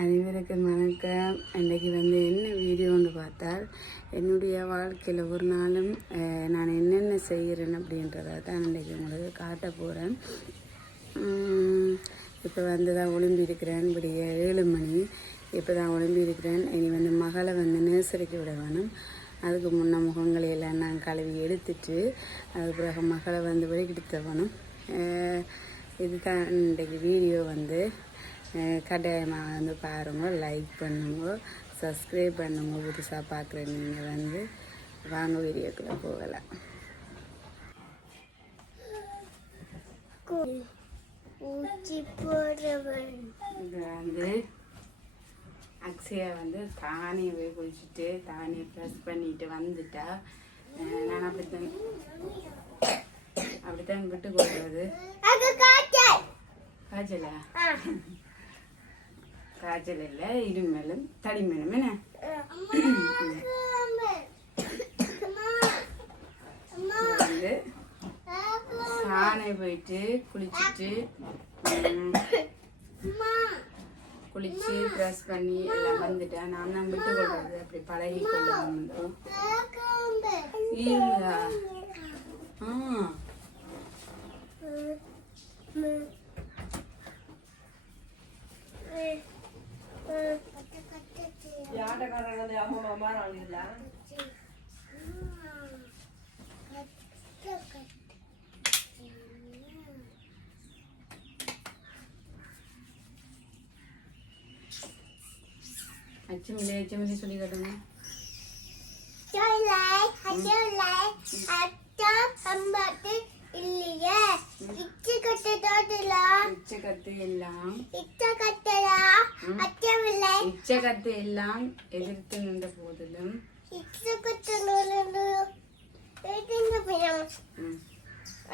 அனைவருக்கும் வணக்கம். இன்றைக்கு வந்து என்ன வீடியோன்னு பார்த்தால் என்னுடைய வாழ்க்கையில் ஒரு நாளும் நான் என்னென்ன செய்கிறேன் அப்படின்றத தான் இன்றைக்கி உங்களுக்கு காட்ட போகிறேன் இப்போ வந்து தான் ஒளிம்பி இருக்கிறேன். இப்படிய ஏழு மணி. இப்போ தான் ஒளிம்பி இருக்கிறேன். இனி வந்து மகளை வந்து நர்சரிக்கு விட வேணும் அதுக்கு முன்ன முகங்களை எல்லாம் நான் கழுவி எடுத்துட்டு அதுக்கு பிறகு மகளை வந்து வெளிக்கிட்டு தரணும். இதுதான் இன்றைக்கு வீடியோ வந்து. கட்டாயமாக வந்து பாருங்க. லைக் பண்ணுங்க. சப்ஸ்கிரைப் பண்ணுங்க. புதுசாக பார்க்குற நீங்கள் வந்து வாங்க வீடியோக்குள்ளே போகலாம். ஊச்சி போடுறவன். இது வந்து அக்ஷயா வந்து தானே போய் குளிச்சுட்டு தானே ப்ரெஸ் பண்ணிட்டு வந்துட்டா. நான் அப்படித்தான் அப்படித்தான் விட்டு கொடுக்குறது. காய்ச்சல். காய்ச்சலா காய்ச்சல் இல்லை இருமலும் தடிமலும் என்ன? வந்து சாணை போயிட்டு குளிச்சுட்டு குளிச்சு ட்ரெஸ் பண்ணி எல்லாம் வந்துட்டேன். நான் தான் விட்டு கொள்றது அப்படி பழகி கொண்டு வந்தோம். இருந்ததா ஆ. ಈ ಆಟಗಾರರಲ್ಲಿ ಅಮ್ಮ ಮಾರಾಗಿಲ್ಲ अच्छे मिले अच्छे मिले सुनी कटोगे चल लाए अच्छा लाए अच्छा हम बातें இல்லையே இச்சு கட்டதோதில இச்ச கத்து எல்லாம் இச்ச கட்டல அச்சமில்லை இச்ச கத்து எல்லாம் எதிர்த்து நின்ற போதிலும் இச்ச கத்து எழுதின பிணம்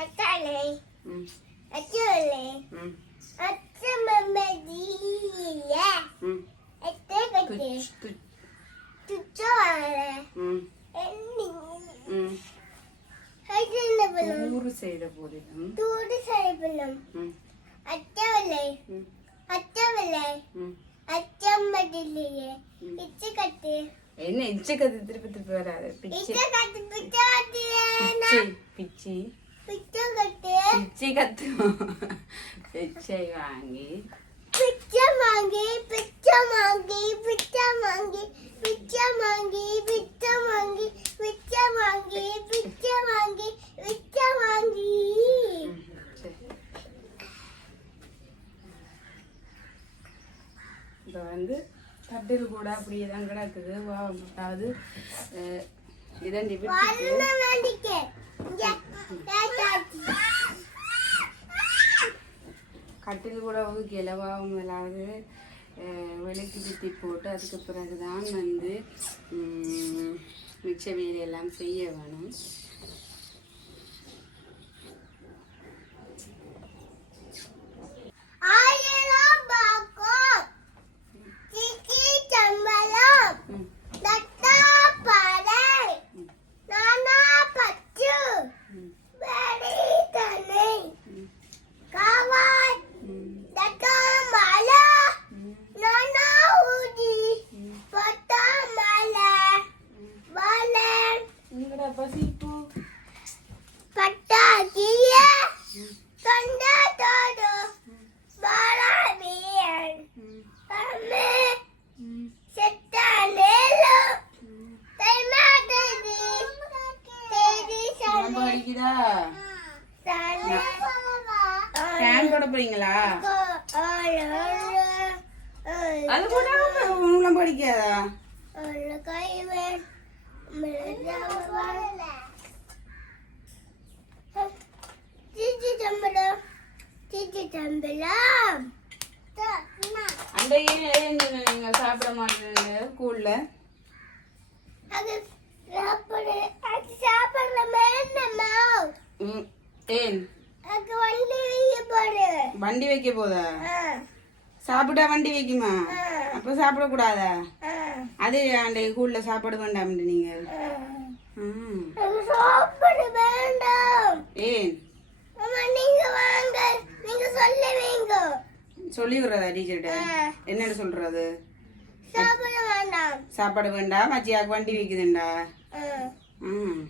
அத்தாலே அச்சமில்லை அச்சமதியில எத்த கட்டு துச்சவாள என்ன നൂറ് ചെയ്ത പോലെ. നൂറ് ചെയ്യപ്പെല്ലാം അറ്റവല്ലേ? അറ്റവല്ലേ? അറ്റമ്മടില്ലേ ഇച്ചക്കത്ത്. എന്നെ ഇച്ചക്കത്ത് ഇത്തിരി പത്തിരി വരാതെ പിച്ചി. പിച്ചി കത്ത്. പിച്ചി വാങ്ങി. പിച്ച വാങ്ങി പിച്ച பிச்சம் வாங்கி பிச்சை வாங்கி பிச்சம் வாங்கி பிச்சை வாங்கி பிச்சம் வாங்கி பிச்சை வாங்கி பிச்சம் வாங்கி. இப்போ வந்து தட்டில் கூட அப்படியே தான் கிடக்குது. வா அதாவது இதண்டி விட்டு கட்டில் கூட ஊக்கி இலவாகும் அதாவது விளக்கு சுற்றி போட்டு அதுக்கு பிறகு தான் வந்து மிச்ச வேலையெல்லாம் செய்ய வேணும். ஆயிரம் தம்பளம் அன்றைக்கு நிறைய நீங்கள் சாப்பிட மாட்டீங்க கூழ்ல வண்டி வைக்க போதா? சாப்பிட்டா வண்டி வைக்குமா? அப்ப சாப்பிட கூடாதா அது அன்றைக்கு கூட சாப்பாடு வேண்டாம் நீங்க. சாப்பாடு வேண்டாம். ஏன்? நீங்க வாங்க. நீங்க சொல்ல வைங்க. சொல்லி விடுறதா டீச்சர்கிட்ட என்னன்னு சொல்றது? சாப்பிட வேண்டாம். சாப்பாடு வேண்டாம் மச்சியாக்கு வண்டி வைக்குதுண்டா. ம்.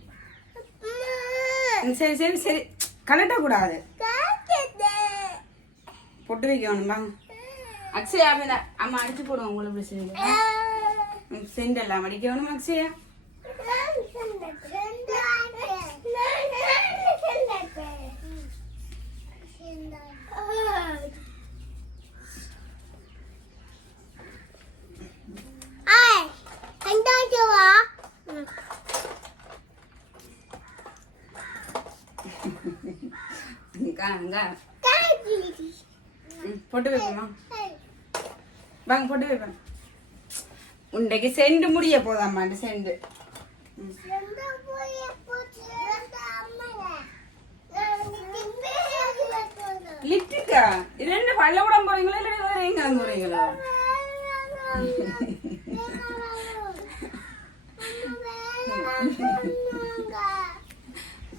சரி சரி சரி. கலட்டக்கூடாது. காய்ச்சது. பொட்டு வைக்கணும்? வாங்க அக்ஷயா அம்மா அடிச்சு போடுவோம் உங்களுக்கு பிரச்சனை ஆ. செண்டெல்லாம் அடிக்கணும் அக்ஷயா நான் சொன்னேன். நான் நான் சொன்னேன். ஆ. ஆய், அந்தாச்சு வா. ம். காங்க காய்ச்சி. பொட்டு வைப்போமா ஏய். வாங்க போட்டு வைப்பேன். உண்டைக்கு செண்டு முடிய போதாம்மா இந்த செண்டு எந்த போய் போச்சு? எந்த அம்மாங்க? நான் இன்னைக்கு பேசி வைக்கணும். லிப்டிக்கா இது என்ன பள்ளக்கூடம் போறீங்களா இல்லை வேற எங்க போறீங்களா?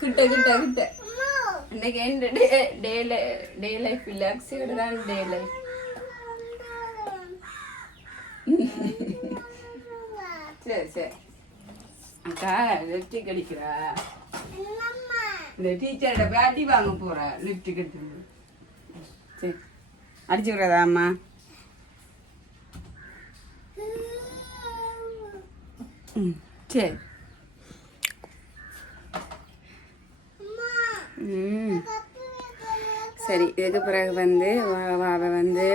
கிட்ட கிட்ட கிட்ட. இன்னைக்கு எந்த டே டே டே லைஃப் இல்லை? அக்ஷயோட தான் டே லைஃப். சரி சரி. அக்கா லிப்டிக் அடிக்கிறா. இந்த டீச்சர்கிட்ட போய் அடி வாங்க போறா லிப்டிக் எடுத்து சரி. அடிச்சு விடுறதா அம்மா? ம் சரி. ம். சரி இதுக்கு பிறகு வந்து வா- வாவை வந்து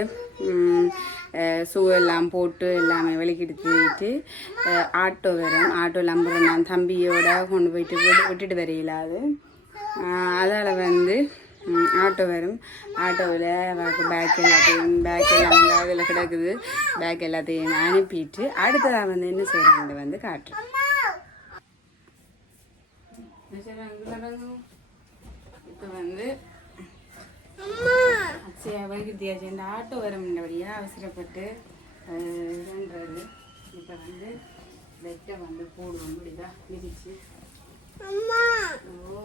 ஷூ எல்லாம் போட்டு எல்லாமே வெளிக்கிடுத்திட்டு ஆட்டோ வரும். ஆட்டோவில் அம்புறம் நான் தம்பியோட கொண்டு போயிட்டு விட்டு விட்டுட்டு வரையிலாது அதால் வந்து ஆட்டோ வரும். ஆட்டோவில் பேக் எல்லாத்தையும் பேக் எல்லாம் அதில் கிடக்குது. பேக் எல்லாத்தையும் அனுப்பிட்டு அடுத்ததாக வந்து என்ன செய்கிறாங்க வந்து காட்டுறேன். இப்போ வந்து வைகுத்தியாச்சு இந்த ஆட்டோ வர முன்னபடியாக அவசரப்பட்டு இதுன்றது இப்போ வந்து பெட்டை வந்து போடுவோம் முடியுதா மிதிச்சு. ஓ.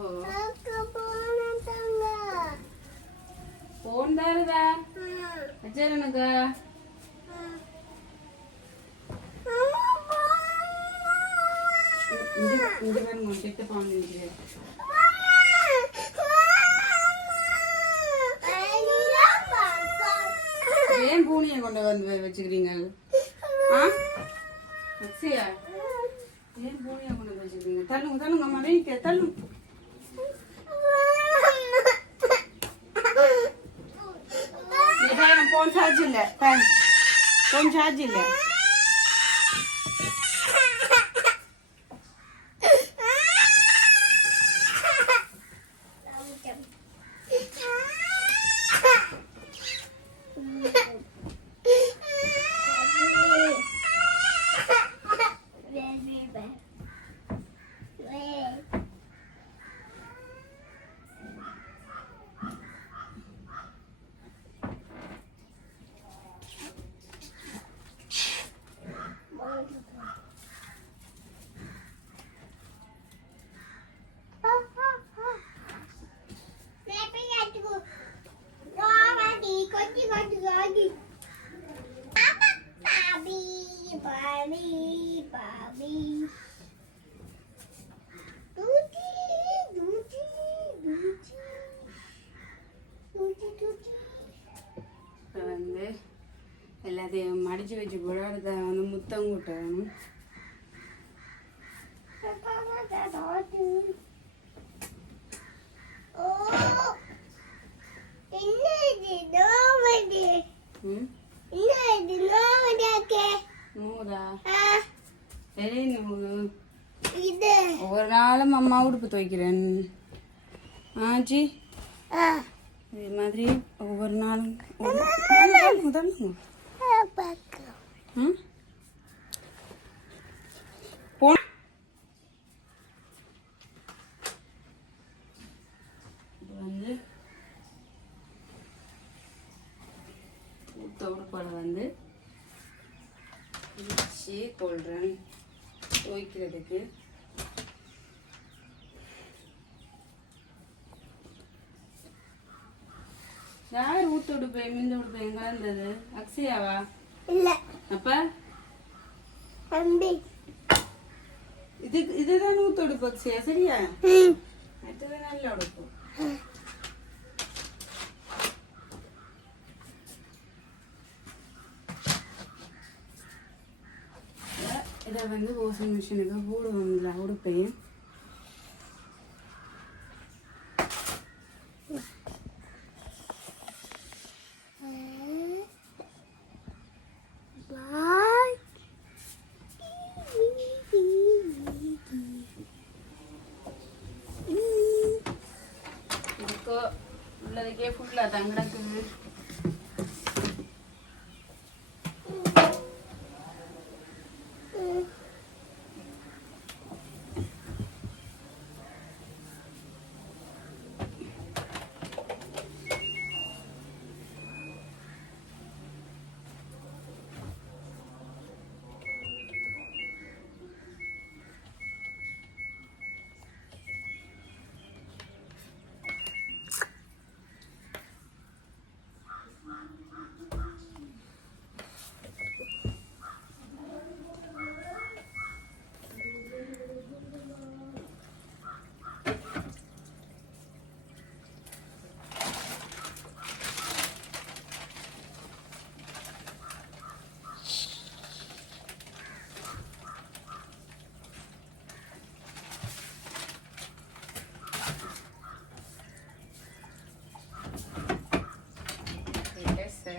போன் தாருதா? அச்சரனுக்கா இங்கே இங்கே பாருங்க பெட்டை ஏன் பூனையை கொண்டு வந்து வச்சுக்கிறீங்க? ஆ? அக்ஷயா ஏன் பூனையை கொண்டு வச்சுக்கிறீங்க? தள்ளுங்க தள்ளுங்க அம்மா தள்ளுங்க. நீ பையன் போன் சார்ஜ் இல்லை பையன் மடிச்சு வச்சு கூட அடுத்த வந்து முத்தம் கூட்டணும் ஒவ்வொரு நாளும் அம்மா உடுப்பு துவைக்கிறேன். ஆச்சி? இதே மாதிரி ஒவ்வொரு நாளும் தள்ளுங்க, வந்து ஊத்த வந்து வச்சு கொள்றேன் துவைக்கிறதுக்கு யார் ஊத்து விடுப்பேன் மிந்து விடுப்பேன் எங்க இருந்தது அக்ஷயாவா? இல்ல அப்ப தம்பி இது இதுதான் ஊத்து உடுப்பு அக்ஷயா சரியா ம் மற்றது நல்ல உடுப்பு இதை வந்து வாஷிங் மிஷினுக்கு போடுவோம் உடுப்பையும் இதுக்கோ உள்ளதுக்கே ஃபுல்லாக தான் கிடக்குது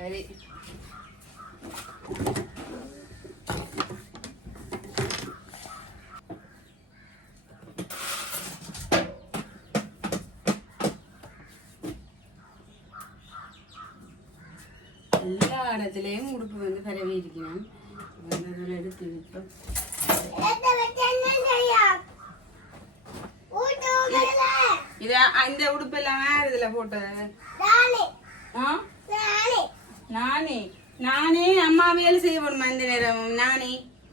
சரி எல்லா இடத்துலையும் உடுப்பு வந்து பரவி இருக்கணும் எடுத்து விட்டோம் இது இந்த உடுப்பு எல்லாம் வேற இதுல போட்டது ஆ நானே நானே அம்மா வேலை செய்ய போடுமா இந்த நேரம்? நானே.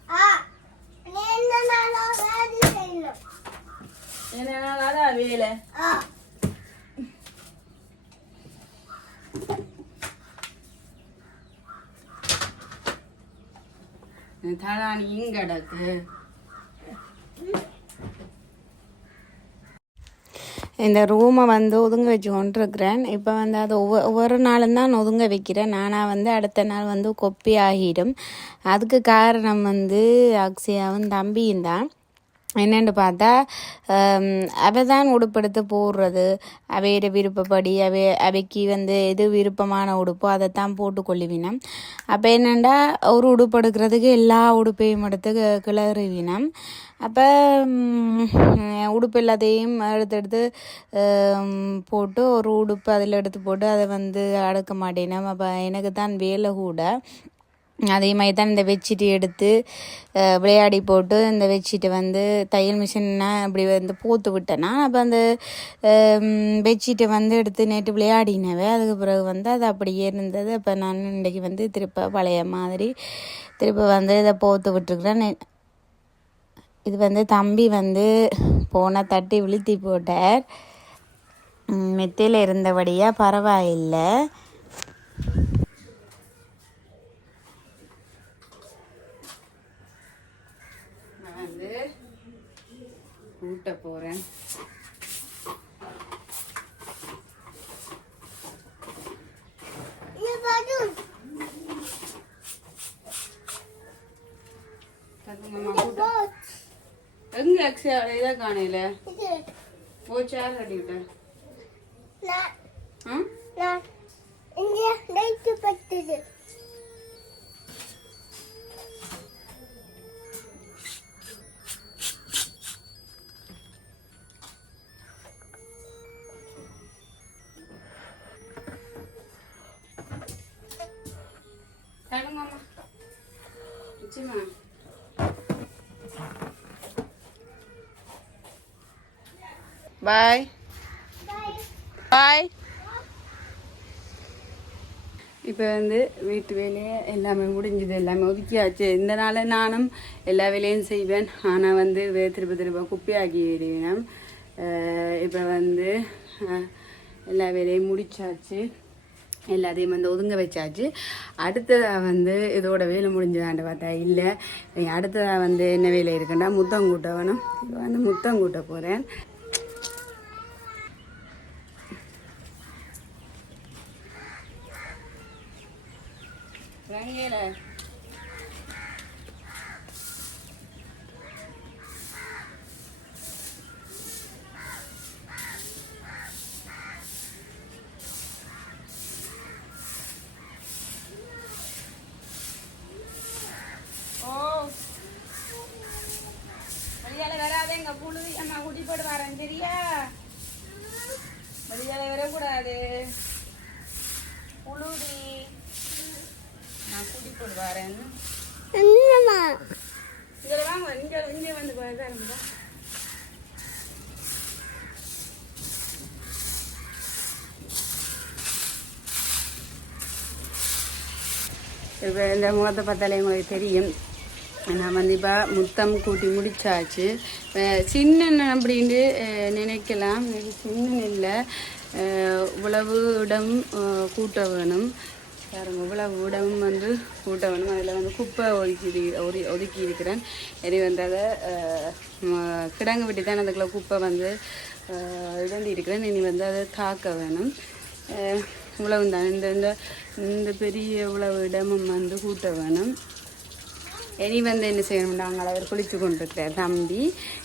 ஆ நீ என்ன நாளோ வேலை தலானி இங்க இந்த ரூமை வந்து ஒதுங்க வச்சு கொண்டிருக்கிறேன் இப்போ வந்து அது ஒவ்வொரு ஒவ்வொரு நாளும் தான் ஒதுங்க வைக்கிறேன். நானாக வந்து அடுத்த நாள் வந்து கொப்பி ஆகிடும். அதுக்கு காரணம் வந்து அக்ஷயாவும் தம்பியும் தான். என்னென்னு பார்த்தா அவை தான் உடுப்படுத்து போடுறது. அவையோட விருப்பப்படி அவை அவைக்கு வந்து எது விருப்பமான உடுப்போ அதை தான் போட்டு கொள்ளுவினம். அப்போ என்னென்னா ஒரு உடுப்பு எடுக்கிறதுக்கு எல்லா உடுப்பையும் எடுத்து கிளறுவினம். அப்போ உடுப்பு எல்லாத்தையும் எடுத்து எடுத்து போட்டு ஒரு உடுப்பு அதில் எடுத்து போட்டு அதை வந்து அடுக்க மாட்டேனோம். அப்போ எனக்கு தான் வேலை கூட. அதே மாதிரி தான் இந்த பெட்ஷீட் எடுத்து விளையாடி போட்டு இந்த பெட்ஷீட்டை வந்து தையல் மிஷின்னா இப்படி வந்து போத்து விட்டேன்னா அப்போ அந்த பெட்ஷீட்டை வந்து எடுத்து நேற்று விளையாடினவே அதுக்கு பிறகு வந்து அது அப்படியே இருந்தது. அப்போ நான் இன்றைக்கி வந்து திருப்ப பழைய மாதிரி திருப்ப வந்து இதை போத்து விட்டுருக்குறேன். இது வந்து தம்பி வந்து போன தட்டி விழுத்தி போட்டார். மெத்தையில் இருந்தபடியாக பரவாயில்லை. கூட்ட போகிறேன் எங்க அக்ஷயா இதை காணையில சேர் நான் இங்க லைட் பட்டுது. பாய் பாய் இப்போ வந்து வீட்டு வேலையை எல்லாமே முடிஞ்சது எல்லாமே ஒதுக்கியாச்சு. இந்த நாள் நானும் எல்லா வேலையும் செய்வேன். ஆனால் வந்து வே திரும்ப திரும்ப குப்பையாக்கி விடுவேன் இப்போ வந்து எல்லா வேலையும் முடிச்சாச்சு. எல்லாத்தையும் வந்து ஒதுங்க வச்சாச்சு. அடுத்ததாக வந்து இதோட வேலை முடிஞ்சதாண்டு பார்த்தா இல்லை அடுத்ததாக வந்து என்ன வேலை இருக்குன்னா முத்தம் கூட்ட வேணும். இப்போ வந்து முத்தம் கூட்ட போகிறேன் ரங்கேல ஓ வெளியால வராத எங்க புழுதி அம்மா குட்டி போட்டு வரேன் சரியா வெளியால வரக்கூடாது புழுதி நான் கூட்டி போட்டு வரேன் என்னம்மா இங்க வாங்க இங்க இங்க வந்து பாருங்க இப்போ இந்த முகத்தை பார்த்தாலே உங்களுக்கு தெரியும். நான் வந்து இப்போ முத்தம் கூட்டி முடிச்சாச்சு. சின்ன அப்படின்ட்டு நினைக்கலாம். எனக்கு சின்ன இல்லை. உழவு இடம் கூட்ட வேணும் பாருங்க இவ்வளவு இடம் வந்து கூட்ட வேணும் அதில் வந்து குப்பை ஒதுக்கி ஒதி ஒதுக்கி இருக்கிறேன். இனி வந்து அதை கிடங்கு விட்டு தான் அதுக்குள்ளே குப்பை வந்து இழந்து இருக்கிறேன். இனி வந்து அதை தாக்க வேணும். இவ்வளவு தான் இந்த இந்த இந்த பெரிய இவ்வளவு இடமும் வந்து கூட்ட வேணும். இனி வந்து என்ன செய்யணும்னா அங்கே அவர் குளிச்சு கொண்டிருக்கிறார் தம்பி.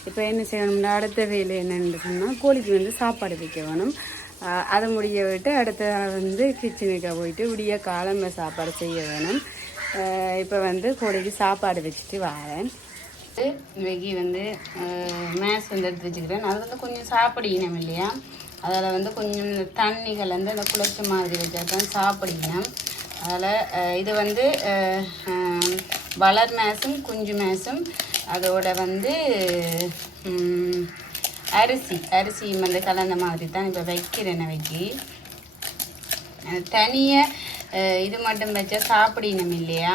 இப்போ என்ன செய்யணும்னா அடுத்த வேலை என்னன்னு சொன்னால் கோழிக்கு வந்து சாப்பாடு வைக்க வேணும். அதை முடிய விட்டு அடுத்த வந்து கிச்சனுக்கு போயிட்டு விடிய காலம்பை சாப்பாடு செய்ய வேணும். இப்போ வந்து கோழிக்கு சாப்பாடு வச்சுட்டு வரேன். வெகி வந்து மேஸ் வந்து எடுத்து வச்சுக்கிறேன். அது வந்து கொஞ்சம் சாப்பிடணும் இல்லையா? அதில் வந்து கொஞ்சம் தண்ணி கலந்து அந்த குளிர்ச்சி மாதிரி வச்சா தான் சாப்பிடணும் அதில் இது வந்து வளர் மேசும் குஞ்சு மேசும் அதோட வந்து அரிசி அரிசி வந்து கலந்த மாதிரி தான் இப்போ வைக்கிறேன் வைக்கி. தனியாக இது மட்டும் வச்சா சாப்பிடணும் இல்லையா?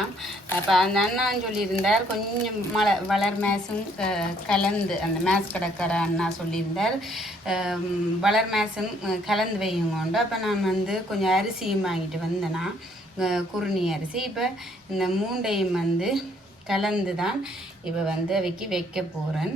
அப்போ அந்த அண்ணான்னு சொல்லியிருந்தார் கொஞ்சம் மல வளர் மேஸும் க- கலந்து அந்த மேஸ் கிடக்கிற அண்ணா சொல்லியிருந்தார். வளர் மேசும் கலந்து கலந்து வையுங்கோண்டு. அப்போ நான் வந்து கொஞ்சம் அரிசியும் வாங்கிட்டு வந்தேன்னா குருணி அரிசி. இப்போ இந்த மூண்டையும் வந்து கலந்து தான் இப்போ வந்து அவைக்கு வைக்க போகிறேன்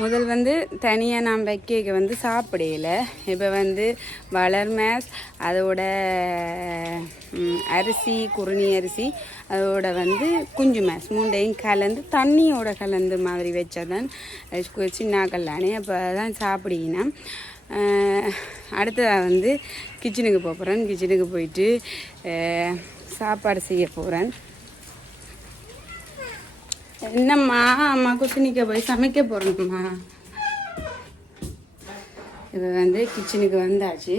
முதல் வந்து தனியாக நான் வைக்க வந்து சாப்பிடையில இப்போ வந்து வளர் மேஸ் அதோட அரிசி குருணி அரிசி அதோட வந்து குஞ்சு மேஸ் மூண்டையும் கலந்து தண்ணியோட கலந்து மாதிரி வச்சதான் சின்ன கல்லானே அப்போ தான் சாப்பிடினா அடுத்ததாக வந்து கிச்சனுக்கு போகிறேன் கிச்சனுக்கு போயிட்டு சாப்பாடு செய்ய போகிறேன் என்னம்மா அம்மா குசினிக்க போய் சமைக்க போகிறோம்மா இப்போ வந்து கிச்சனுக்கு வந்தாச்சு.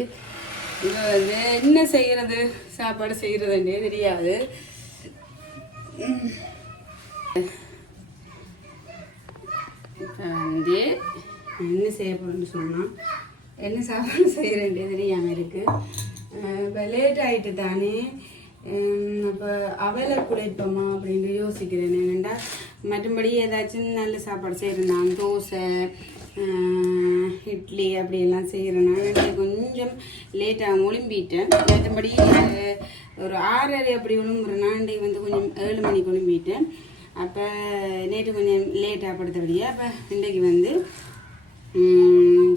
இப்போ வந்து என்ன செய்கிறது சாப்பாடு செய்கிறதுன்றே தெரியாது. இப்போ வந்து என்ன செய்ய போகிறேன்னு சொன்னால் என்ன சாப்பாடு செய்கிறேன்றே தெரியாமல் இருக்குது இப்போ லேட் ஆகிட்டு தானே. அப்போ அவலை குழைப்போமா அப்படின்ட்டு யோசிக்கிறேன். என்னென்னா மற்றபடி ஏதாச்சும் நல்ல சாப்பாடு செய்கிறேன் நான் தோசை இட்லி அப்படியெல்லாம் செய்கிறேன் கொஞ்சம் லேட்டாக ஒழும்பிட்டேன் மற்றபடி ஒரு ஆறரை அப்படி ஒழும்புறேன்னா இன்றைக்கு வந்து கொஞ்சம் ஏழு மணிக்கு ஒழும்பிட்டேன் அப்போ நேற்று கொஞ்சம் லேட்டாக படுத்தபடியே அப்போ இன்றைக்கு வந்து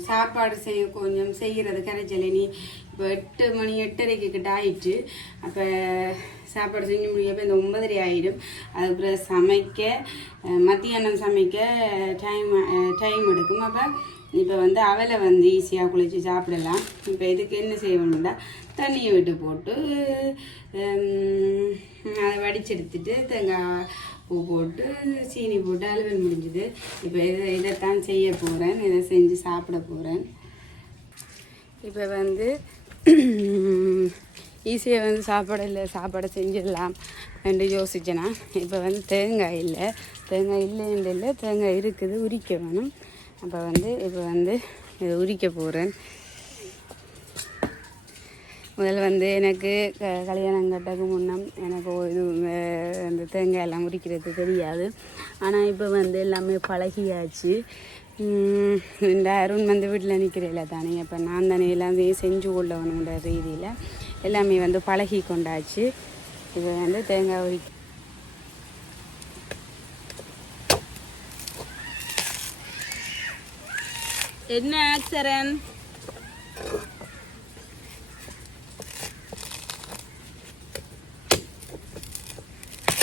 சாப்பாடு செய்ய கொஞ்சம் செய்கிறது கரைச்சலை. நீ இப்போ எட்டு மணி எட்டரைக்கு கிட்ட ஆயிடுச்சு அப்போ சாப்பாடு செஞ்சு முடியப்போ இந்த ஒன்பதரை ஆயிடும். அதுக்கப்புறம் சமைக்க மத்தியானம் சமைக்க டைம் டைம் எடுக்கும். அப்போ இப்போ வந்து அவலை வந்து ஈஸியாக குளித்து சாப்பிடலாம். இப்போ இதுக்கு என்ன செய்யணும்னா தண்ணியை விட்டு போட்டு அதை வடிச்செடுத்துட்டு தேங்காய் பூ போட்டு சீனி போட்டு அலுவல் முடிஞ்சுது. இப்போ இதை இதைத்தான் செய்ய போகிறேன் இதை செஞ்சு சாப்பிட போகிறேன் இப்போ வந்து ஈஸியாக வந்து சாப்பாடு இல்லை சாப்பாடை செஞ்சிடலாம் என்று யோசிச்சேன்னா இப்போ வந்து தேங்காய் இல்லை. தேங்காய் இல்லைன்னு இல்லை தேங்காய் இருக்குது உரிக்க வேணும். அப்போ வந்து இப்போ வந்து இதை உரிக்க போகிறேன் முதல்ல வந்து எனக்கு க கல்யாணம் கட்டக்கு முன்னம் எனக்கு இது அந்த தேங்காய் எல்லாம் உரிக்கிறது தெரியாது. ஆனால் இப்போ வந்து எல்லாமே பழகியாச்சு. இந்த அருண் வந்து வீட்டில் நிற்கிறேன் தானே. இப்போ நான் தானே எல்லாமே செஞ்சு கொள்ளணுன்ற ரீதியில் எல்லாமே வந்து பழகி கொண்டாச்சு. இப்போ வந்து தேங்காய் உரி என்ன ஆக்சரன்?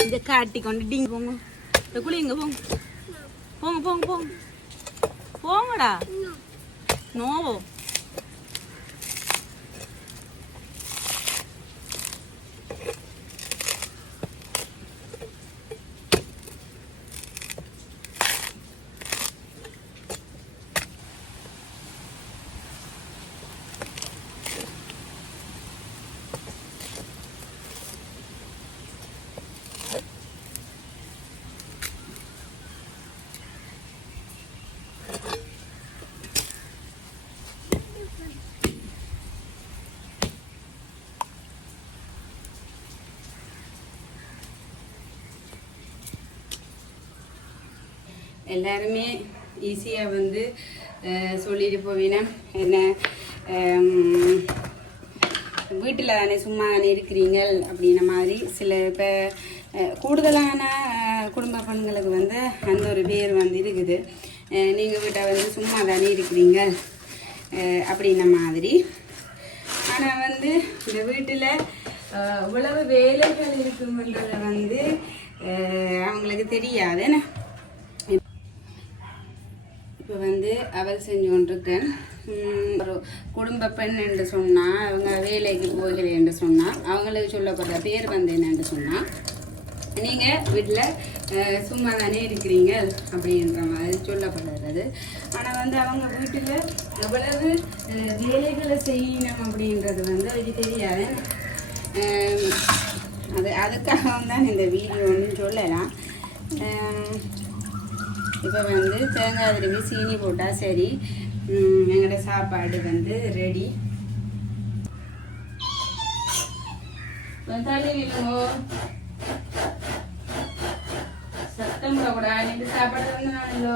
இந்த காட்டி கொண்டு டிங்க போங்க. இந்த குளிங்க போங்க. போங்க போங்க போங்க. போங்கடா. நோவோ. எல்லாருமே ஈஸியாக வந்து சொல்லிட்டு போவீனா என்ன வீட்டில் தானே சும்மா தானே இருக்கிறீங்க அப்படின்ன மாதிரி சில இப்போ கூடுதலான குடும்ப பெண்களுக்கு வந்து அந்த ஒரு பேர் வந்து இருக்குது. நீங்கள் வீட்டை வந்து சும்மா தானே இருக்கிறீங்க அப்படின்ன மாதிரி. ஆனால் வந்து இந்த வீட்டில் இவ்வளவு வேலைகள் இருக்குன்றதை வந்து அவங்களுக்கு தெரியாது. என்ன இப்போ வந்து அவள் செஞ்சு கொண்டிருக்கேன். ஒரு குடும்ப பெண் என்று சொன்னால் அவங்க வேலைக்கு போகிறேன் என்று சொன்னால் அவங்களுக்கு சொல்லப்படுற பேர் வந்து என்னென்று சொன்னால் நீங்கள் வீட்டில் சும்மா தானே இருக்கிறீங்க அப்படின்ற மாதிரி சொல்லப்படுறது. ஆனால் வந்து அவங்க வீட்டில் எவ்வளவு வேலைகளை செய்யணும் அப்படின்றது வந்து அதுக்கு தெரியாது. அது அதுக்காக தான் இந்த வீடியோன்னு சொல்லலாம். இப்போ வந்து தேங்காய் திரும்பி சீனி போட்டால் சரி. எங்களோட சாப்பாடு வந்து ரெடி தள்ளி நில்லுங்கோ சத்தம் போடக்கூடாது. ரெண்டு சாப்பாடு வந்து இல்லோ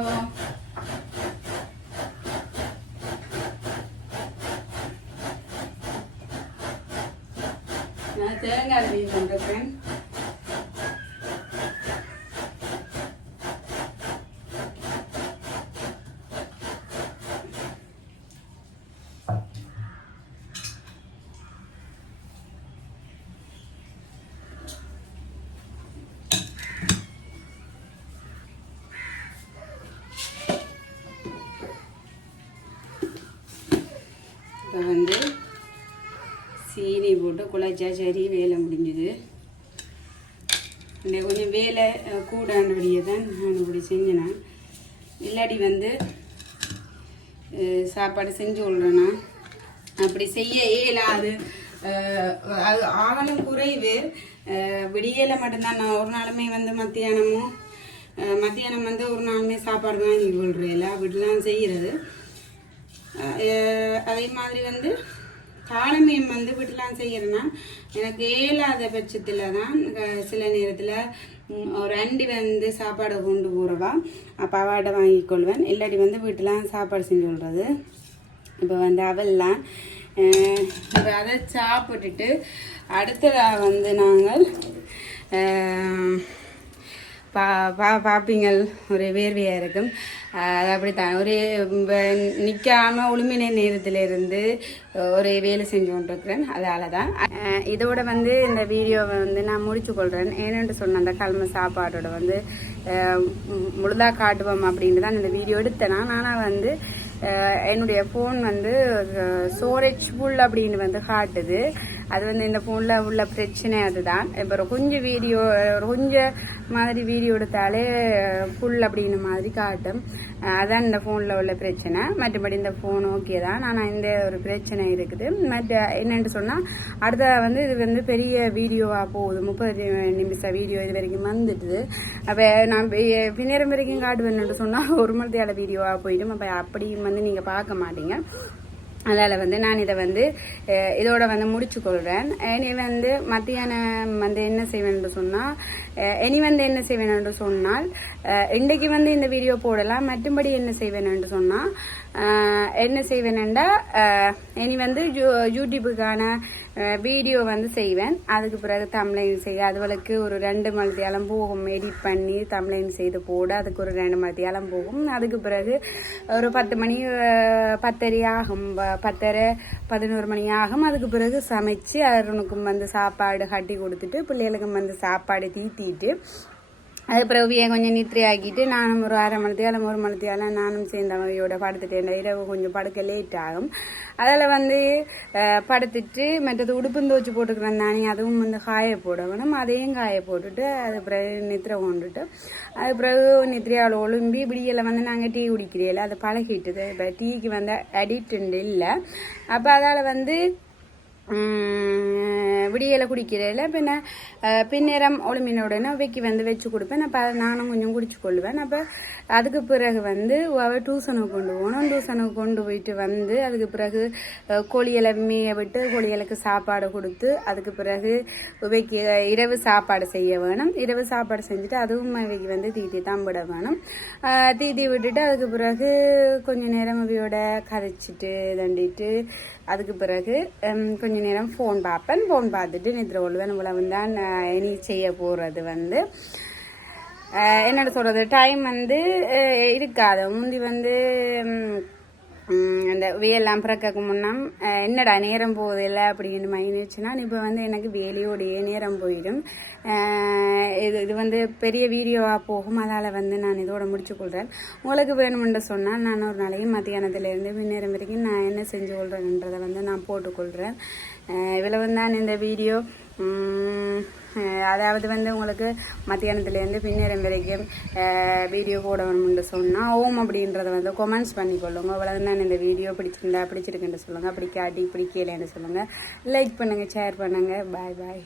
நான் தேங்காய் திரும்பி பண்ணுறேன் இப்போ வந்து சீனி போட்டு குழைச்சா சரி வேலை முடிஞ்சுது. இந்த கொஞ்சம் வேலை அஹ், கூடாண்டபடியே தான் நான் இப்படி செஞ்சினேன் இல்லாடி வந்து சாப்பாடு செஞ்சு விட்றேன்னா அப்படி செய்ய இயலாது. அது ஆவலும் குறைவு. விடியலை விடியல மட்டும்தான் நான் ஒரு நாளுமே வந்து மத்தியானமும் மத்தியானம் வந்து ஒரு நாளுமே சாப்பாடு வாங்கி விடுறேன் வீட்டிலாம் செய்கிறது அதே மாதிரி வந்து காலமீன் வந்து வீட்டிலாம் செய்கிறேன்னா எனக்கு இயலாத பட்சத்தில் தான் சில நேரத்தில் ஒரு அண்டி வந்து சாப்பாடு கொண்டு போகிறவா அப்போ வாங்கி வாங்கிக்கொள்வேன் இல்லாட்டி வந்து வீட்டிலாம் சாப்பாடு செஞ்சு விடுறது இப்போ வந்து அவெல்லாம் இப்போ அதை சாப்பிட்டுட்டு அடுத்ததாக வந்து நாங்கள் பா பா பார்ப்பீங்கள் ஒரு வேர்வையாக இருக்கும். அது அப்படித்தான். ஒரு நிற்காமல் உளுமினை நேரத்தில் இருந்து ஒரு வேலை செஞ்சு கொண்டிருக்கிறேன். அதால தான் இதோட வந்து இந்த வீடியோவை வந்து நான் முடிச்சு கொள்கிறேன் ஏனென்று சொன்ன அந்த கல்ம சாப்பாடோட வந்து முழுதாக மு- காட்டுவோம் அப்படின்ட்டு தான் இந்த வீடியோ எடுத்தேன் ஆனால் வந்து என்னுடைய ஃபோன் வந்து ஸ்டோரேஜ் ஃபுல் அப்படின்னு வந்து காட்டுது. அது வந்து இந்த ஃபோனில் உள்ள பிரச்சனை அதுதான். இப்போ ஒரு கொஞ்சம் வீடியோ ஒரு கொஞ்சம் மாதிரி வீடியோ எடுத்தாலே ஃபுல் அப்படிங்கிற மாதிரி காட்டும். அதான் இந்த ஃபோனில் உள்ள பிரச்சனை. மற்றபடி இந்த ஃபோன் ஓகே தான். ஆனால் இந்த ஒரு பிரச்சனை இருக்குது. மற்ற என்னென்னு சொன்னால் அடுத்த வந்து இது வந்து பெரிய வீடியோவாக போகுது. முப்பது நிமிஷம் வீடியோ இது வரைக்கும் வந்துட்டுது. அப்போ நான் பின்னேரம் வரைக்கும் காட்டுவேன்னு சொன்னால் ஒரு மணி வீடியோவாக போயிடும். அப்போ அப்படியும் வந்து நீங்கள் பார்க்க மாட்டீங்க. அதால் வந்து நான் இதை வந்து இதோட வந்து முடிச்சுக்கொள்கிறேன் இனி வந்து மத்தியானம் வந்து என்ன செய்வேன்னு சொன்னால் இனி வந்து என்ன செய்வேன்னு சொன்னால் இன்றைக்கு வந்து இந்த வீடியோ போடலாம் மற்றும்படி என்ன செய்வேன்னு சொன்னால் என்ன செய்வேனண்டா இனி வந்து யூ யூடியூபுக்கான வீடியோ வந்து செய்வேன். அதுக்கு பிறகு தம்ப்ளைன் செய்ய அதுவளுக்கு ஒரு ரெண்டு மணித்தியாலம் போகும். எடிட் பண்ணி தம்ப்ளைன் செய்து போட அதுக்கு ஒரு ரெண்டு மணித்தியாலம் போகும். அதுக்கு பிறகு ஒரு பத்து மணி பத்தரை ஆகும். பத்தரை பதினோரு மணி ஆகும். அதுக்கு பிறகு சமைச்சு அருணுக்கும் வந்து சாப்பாடு கட்டி கொடுத்துட்டு பிள்ளைகளுக்கும் வந்து சாப்பாடு தீத்திட்டு அது பிறகு கொஞ்சம் நித்திரை ஆக்கிட்டு நானும் ஒரு அரை மணித்தியாலம் ஒரு மணித்தியாலம் நானும் சேர்ந்த சேர்ந்தவையோட படுத்துட்டேன். இரவு கொஞ்சம் படுக்க லேட் ஆகும். அதில் வந்து படுத்துட்டு மற்றது உடுப்பும் துவச்சி போட்டுக்கிறேன் தானே அதுவும் வந்து காய போடணும். அதையும் காய போட்டுட்டு அது பிறகு நித்திரை கொண்டுட்டு அது பிறகு நித்திரையால் ஒழும்பி இப்படியில் வந்து நாங்கள் டீ குடிக்கிறீங்கள அது பழகிட்டுது. இப்போ டீக்கு வந்து அடிக்ட் இல்லை. அப்போ அதால் வந்து விடியலை குடிக்கிறதில்ல பின்ன பின்னேரம் ஒளிமினோடனே அவைக்கு வந்து வச்சு கொடுப்பேன் அப்போ அதை நானும் கொஞ்சம் குடிச்சு கொள்வேன் அப்போ அதுக்கு பிறகு வந்து அவள் டியூசனுக்கு கொண்டு போகணும் டியூசனுக்கு கொண்டு போயிட்டு வந்து அதுக்கு பிறகு கோழியலை கோழிகளை மேய விட்டு கோழிகளுக்கு சாப்பாடு கொடுத்து அதுக்கு பிறகு இவைக்கு இரவு சாப்பாடு செய்ய வேணும் இரவு சாப்பாடு செஞ்சுட்டு அதுவும் இவைக்கு வந்து தீட்டி தான் விட வேணும் தீட்டி விட்டுட்டு அதுக்கு பிறகு கொஞ்ச நேரம் அவையோட கதைச்சிட்டு தண்டிட்டு அதுக்கு பிறகு கொஞ்சம் கொஞ்ச நேரம் ஃபோன் பார்ப்பேன். ஃபோன் பார்த்துட்டு நித்திர கொள்வேன் இவ்வளவு தான் நான் இனி செய்ய போகிறது வந்து. என்னோட சொல்கிறது டைம் வந்து இருக்காது. முந்தி வந்து அந்த வேலாம் பிறக்கக்கு முன்னாம் என்னடா நேரம் போகுதில்ல அப்படின்னு மைனிச்சுன்னா இப்போ வந்து எனக்கு வேலையோடைய நேரம் போயிடும். இது இது வந்து பெரிய வீடியோவாக போகும். அதால் வந்து நான் இதோட முடிச்சு கொள்கிறேன் உங்களுக்கு வேணுமென்று சொன்னால் நான் ஒரு நாளைக்கு மத்தியானத்துலேருந்து பின்னேரம் வரைக்கும் நான் என்ன செஞ்சு கொள்கிறேன்றதை வந்து நான் போட்டுக்கொள்கிறேன் இவ்வளவு தான் இந்த வீடியோ. அதாவது வந்து உங்களுக்கு மத்தியானத்துலேருந்து பின்னேறம் வரைக்கும் வீடியோ போடணும்னு சொன்னால் ஓம் அப்படின்றத வந்து கொமெண்ட்ஸ் பண்ணிக்கொள்ளுங்க அவ்வளவு தான் இந்த வீடியோ பிடிச்சிருந்தா பிடிச்சிருக்குன்னு சொல்லுங்கள் பிடிக்காட்டி பிடிக்கலைன்னு சொல்லுங்கள் லைக் பண்ணுங்கள் ஷேர் பண்ணுங்கள் பாய் பாய்